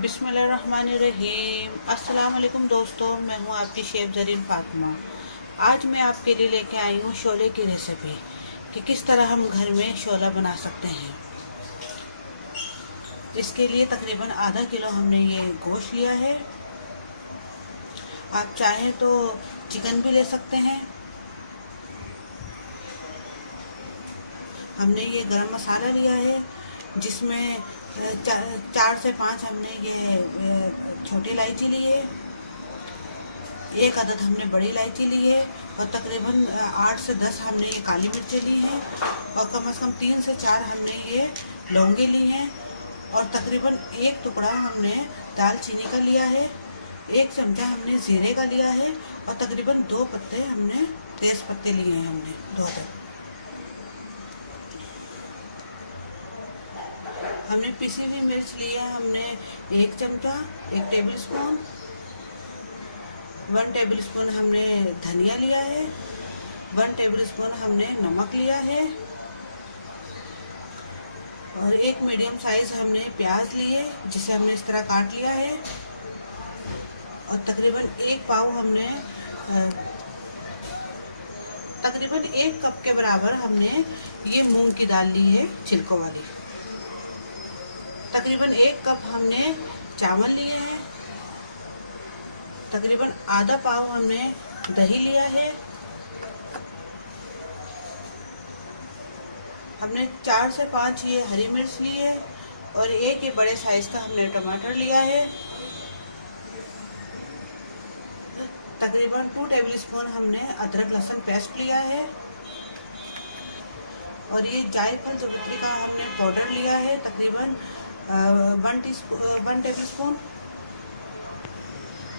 बिस्मिल्लाहिर्रहमानिर्रहीम। अस्सलाम वालेकुम दोस्तों, मैं हूं आपकी शेफ जरीन फातिमा। आज मैं आपके लिए लेके आई हूं शोले की रेसिपी कि किस तरह हम घर में शोला बना सकते हैं। इसके लिए तकरीबन आधा किलो हमने ये गोश्त लिया है। आप चाहें तो चिकन भी ले सकते हैं। हमने ये गरम मसाला लिया है जिसमें 4 से 5 हमने ये छोटी इलायची ली है, 1 अदद हमने बड़ी इलायची ली है और तकरीबन 8 से 10 हमने ये काली मिर्चें ली हैं और कम से कम 3 से 4 हमने ये लौंगे ली हैं और तकरीबन 1 टुकड़ा हमने दालचीनी का लिया है, 1 चमचा हमने जीरे का लिया है और तकरीबन 2 पत्ते हमने तेज पत्ते लिए हैं हमने 2 अदद। हमने पिसी हुई मिर्च लिया हमने 1 चमचा, 1 टेबल स्पून, 1 टेबल स्पून हमने धनिया लिया है, 1 टेबल स्पून हमने नमक लिया है और 1 मीडियम साइज हमने प्याज लिए जिसे हमने इस तरह काट लिया है और तकरीबन 1 पाव हमने तकरीबन 1 कप के बराबर हमने ये मूंग की दाल ली है छिलकों वाली। तकरीबन 1 कप हमने चावल लिए हैं। तकरीबन आधा पाव हमने दही लिया है। हमने 4 से 5 ये हरी मिर्च ली है और 1 ये बड़े साइज का हमने टमाटर लिया है। तकरीबन 2 टेबल स्पून हमने अदरक लहसुन पेस्ट लिया है और ये जायफल जावित्री का हमने पाउडर लिया है तकरीबन 1 table spoon,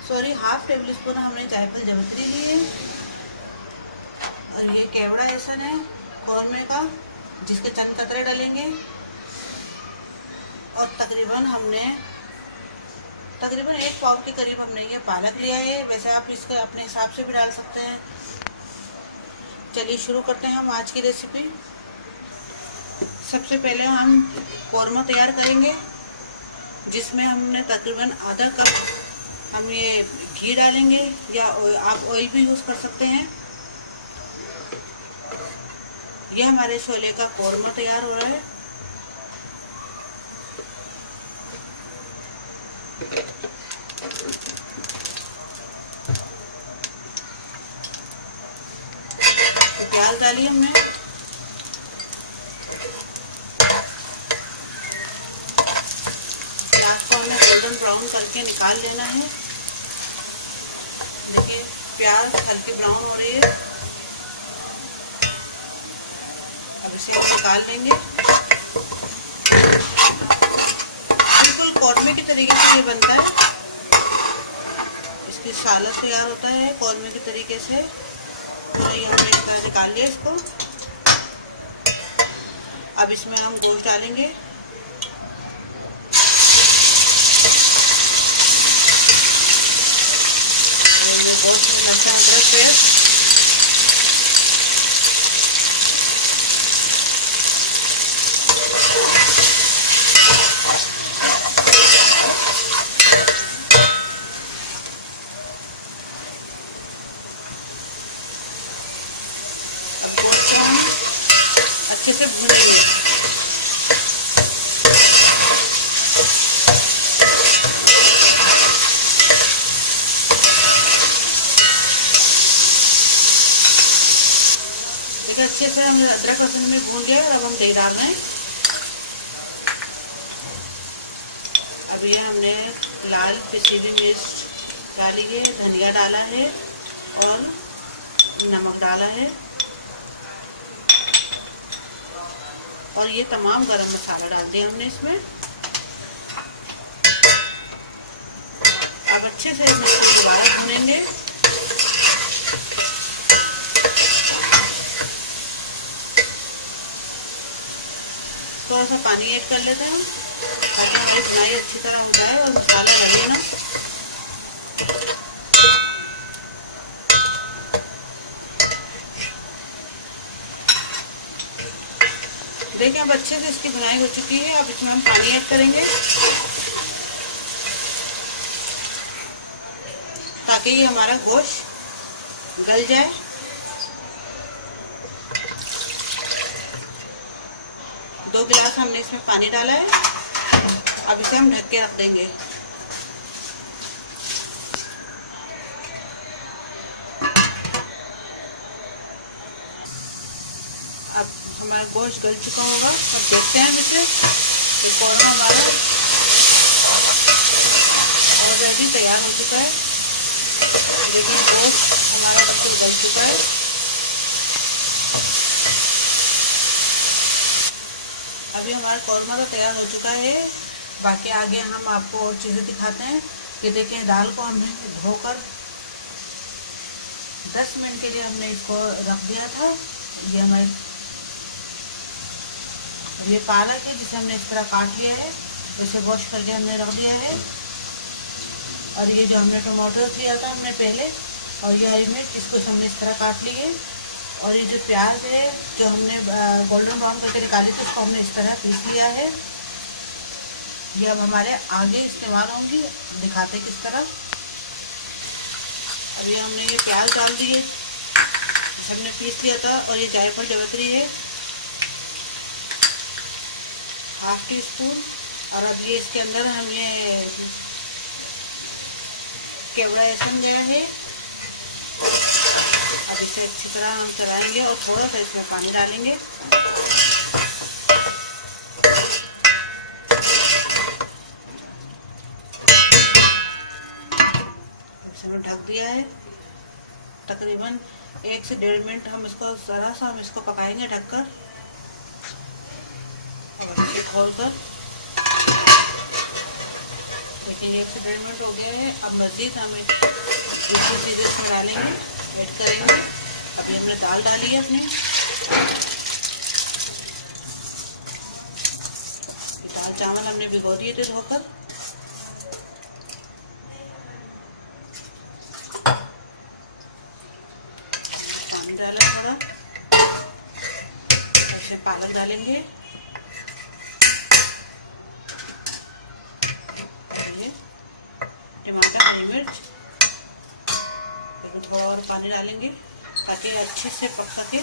sorry half table spoon हमने जायफल जावित्री ली है और ये केवड़ा बेसन है कौरमे का जिसके चंद कतरे डालेंगे और तकरीबन 1 पाव के करीब हमने ये पालक लिया है। वैसे आप इसको अपने हिसाब से भी डाल सकते हैं। चलिए शुरू करते हैं हम आज की रेसिपी। सबसे पहले हम कौरमा तैयार करेंगे जिसमें हमने तकरीबन आधा कप हम ये घी डालेंगे या आप ऑयल भी यूज़ कर सकते हैं। ये हमारे छोले का कौरमा तैयार हो रहा है। तो प्याज डालिए हमने, गोल्डन ब्राउन करके निकाल लेना है। देखिए प्याज हल्के ब्राउन हो रही है, अब इसे हम निकाल लेंगे। बिल्कुल कौरमे के तरीके से ये बनता है, इसकी सालन तैयार होता है कौरमे के तरीके से। तो ये हमने इस तरह निकाल लिया इसको। अब इसमें हम गोश्त डालेंगे। लहसुन अदरक पेस्ट, अब गोश्त को हम अच्छे से भूनेंगे। अच्छे से हमने अदरक लहसुन में भून लिया और अब हम दही डाल रहे हैं। अब ये हमने लाल पिसी हुई मिर्च डाली है, धनिया डाला है और नमक डाला है और ये तमाम गरम मसाला डाल दिया हमने इसमें। अब अच्छे से हम इसको दोबारा भूनेंगे। थोड़ा सा पानी ऐड कर लेते हैं हम ताकि हमारी बुनाई अच्छी तरह हो जाए और मसाला डले ना। देखिए अब अच्छे से इसकी बुनाई हो चुकी है। अब इसमें हम पानी ऐड करेंगे। ताकि ये हमारा गोश्त गल जाए। दो गिलास हमने इसमें पानी डाला है। अब इसे हम ढक के रख देंगे। अब हमारा गोश्त गल चुका होगा। अब देखते हैं इसे। ये कौरमा हमारा ऑलरेडी तैयार हो चुका है। देखिए गोश्त हमारा बिल्कुल गल चुका है। अभी हमारा कौरमा तो तैयार हो चुका है। बाकी आगे हम आपको और चीज़ें दिखाते हैं। कि देखिए दाल को हमने धोकर 10 मिनट के लिए हमने इसको रख दिया था। ये हमारे ये पालक है जिसे हमने इस तरह काट लिया है। इसे वॉश करके हमने रख दिया है। और ये जो हमने टमाटर लिया था हमने पहले, और ये हरी मिर्च, इसको हमने इस तरह काट लिए। और ये जो प्याज है जो हमने गोल्डन ब्राउन करके निकाली थी उसको हमने इस तरह पीस लिया है। ये अब हमारे आगे इस्तेमाल होंगी, दिखाते किस तरह। अब ये हमने ये प्याज डाल दिए, इसे हमने पीस लिया था। और ये जायफल जवित्री है 1/2 टीस्पून। और अब ये इसके अंदर हमने केवड़ा लहसुन दिया है। अब इसे अच्छी तरह हम चलाएंगे और थोड़ा सा इसमें पानी डालेंगे। इसे ढक दिया है। तकरीबन 1 से 1.5 मिनट हम इसको जरा सा हम इसको पकाएंगे ढककर। और इसे खोलकर देखिए 1 से 1.5 मिनट हो गया है। अब मज़ीद हमें दूसरी चीज़ें इसमें डालेंगे, ऐड करेंगे। अभी हमने दाल डाली है अपने। दाल चावल हमने भिगो दिए थे धोकर। पानी डाला थोड़ा। ऐसे पालक डालेंगे। टमाटर, हरी मिर्च, थोड़ा और पानी डालेंगे ताकि अच्छे से पक सके।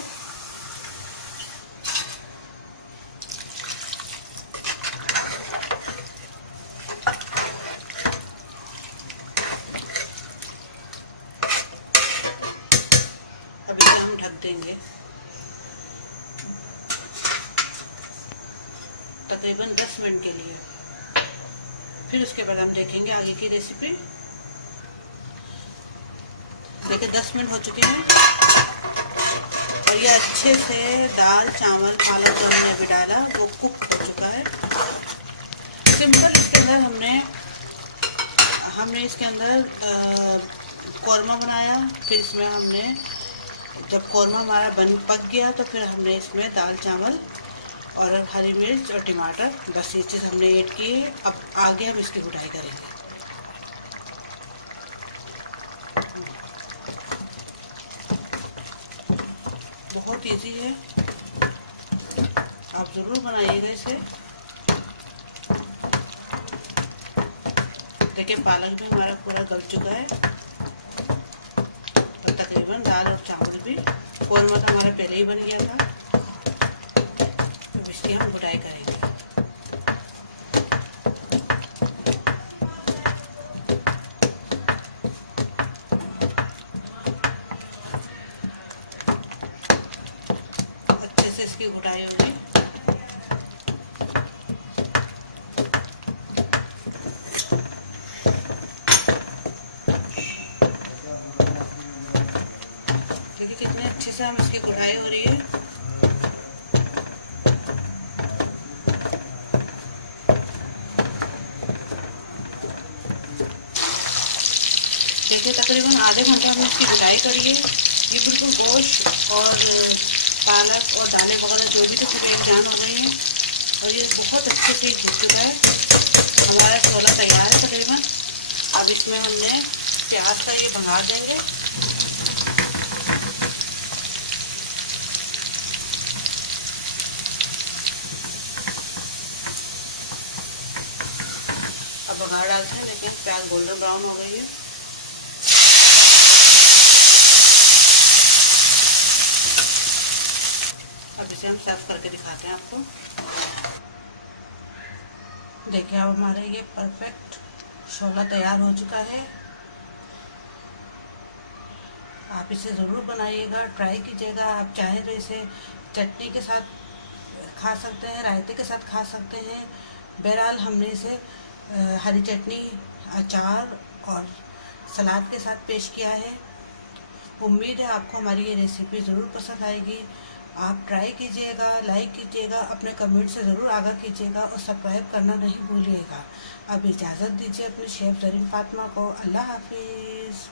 अब इसे हम ढक देंगे तकरीबन 10 मिनट के लिए। फिर उसके बाद हम देखेंगे आगे की रेसिपी। देखिए 10 मिनट हो चुके हैं और ये अच्छे से दाल चावल पालक जो हमने अभी डाला वो कुक हो चुका है। सिंपल इसके अंदर हमने इसके अंदर कौरमा बनाया। फिर इसमें हमने जब कौरमा हमारा पक गया तो फिर हमने इसमें दाल चावल और हरी मिर्च और टमाटर, बस ये चीज़ हमने ऐड की है। अब आगे हम इसकी गुड़ाई करेंगे। बहुत इजी है, आप ज़रूर बनाइएगा इसे। देखिए पालक भी हमारा पूरा गल चुका है और तकरीबन दाल और चावल भी। कौरमा तो हमारा पहले ही बन गया था। इसकी हम गुड़ाई करेंगे। अच्छे से इसकी गुड़ाई होगी। देखिए कितने अच्छे से हम इसकी गुड़ाई हो रही है। देखिए तकरीबन आधे घंटे हमने इसकी गुड़ाई करी है। ये बिल्कुल गोश्त और पालक और दालें वगैरह जो भी तो सब एक जान हो गई हैं और ये बहुत अच्छे से भून चुका है। हमारा छोला तैयार है तकरीबन। अब इसमें हमने प्याज का ये भंगार देंगे। अब भंगार डालते हैं। देखिए प्याज गोल्डन ब्राउन हो गई है। अब इसे हम सर्व करके दिखाते हैं आपको। देखिए अब हमारे ये परफेक्ट छोला तैयार हो चुका है। आप इसे ज़रूर बनाइएगा, ट्राई कीजिएगा। आप चाहें तो इसे चटनी के साथ खा सकते हैं, रायते के साथ खा सकते हैं। बहरहाल हमने इसे हरी चटनी, अचार और सलाद के साथ पेश किया है। उम्मीद है आपको हमारी ये रेसिपी ज़रूर पसंद आएगी। आप ट्राई कीजिएगा, लाइक कीजिएगा, अपने कमेंट से ज़रूर आगाह कीजिएगा और सब्सक्राइब करना नहीं भूलिएगा। अब इजाज़त दीजिए अपने शेफ़ ज़रीन फातिमा को। अल्लाह हाफिज़।